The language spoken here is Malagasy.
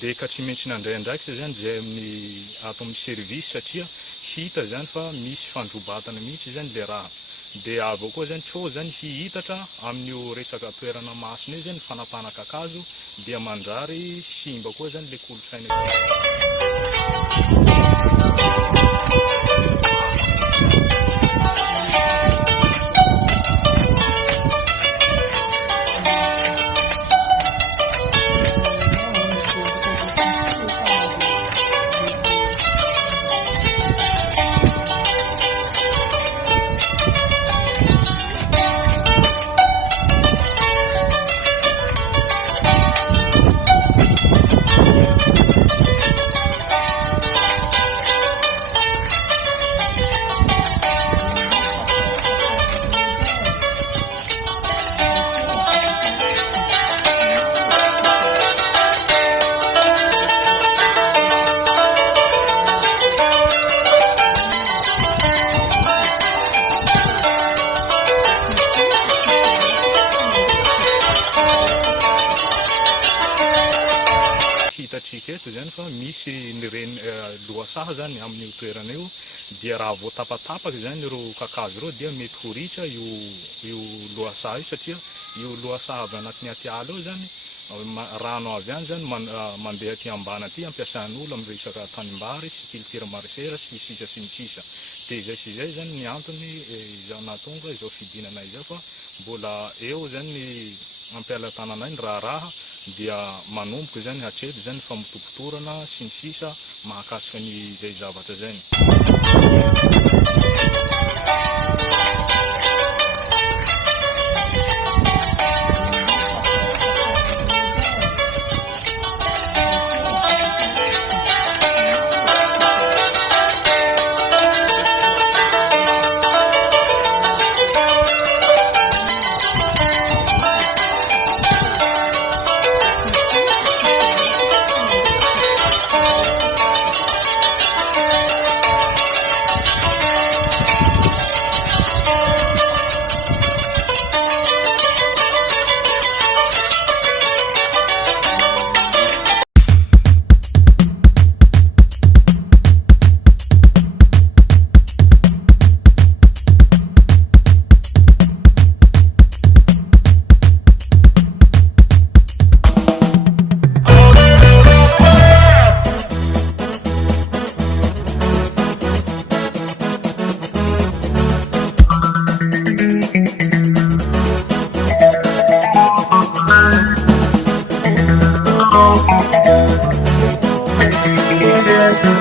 dia ka tsy maintsy nandraindraiky zany zay amin'ny ato amin'ny service satria hita zany fa misy fandrobatana mihitsy zany le raha dia avy koa zany tsô zany hihitatra amin'io resaka toerana masina io zany fanapahana kakazo dia manjary simba koa zany le kolontsaina. Dia raha vao tapatapaky zany ro kakazo ro dia mety ho ritra io lohasaha io satria io lohasaha avy anatin'ny atiala io zany rano avy any zany mandeha aty ambany aty ampiasan'olo amin'ny resaka tanimbary sy culture maraîchère sy sisa sy ny sisa. Dia izay sy izay zany ny antony izao nahatonga izao fidinana izao fa mbola eo zany ny ampialatanana ny raharaha dia manomboka zany hatreto zany famotopotorana sy ny sisa mahakasika ny izay zavatra zany. Yeah.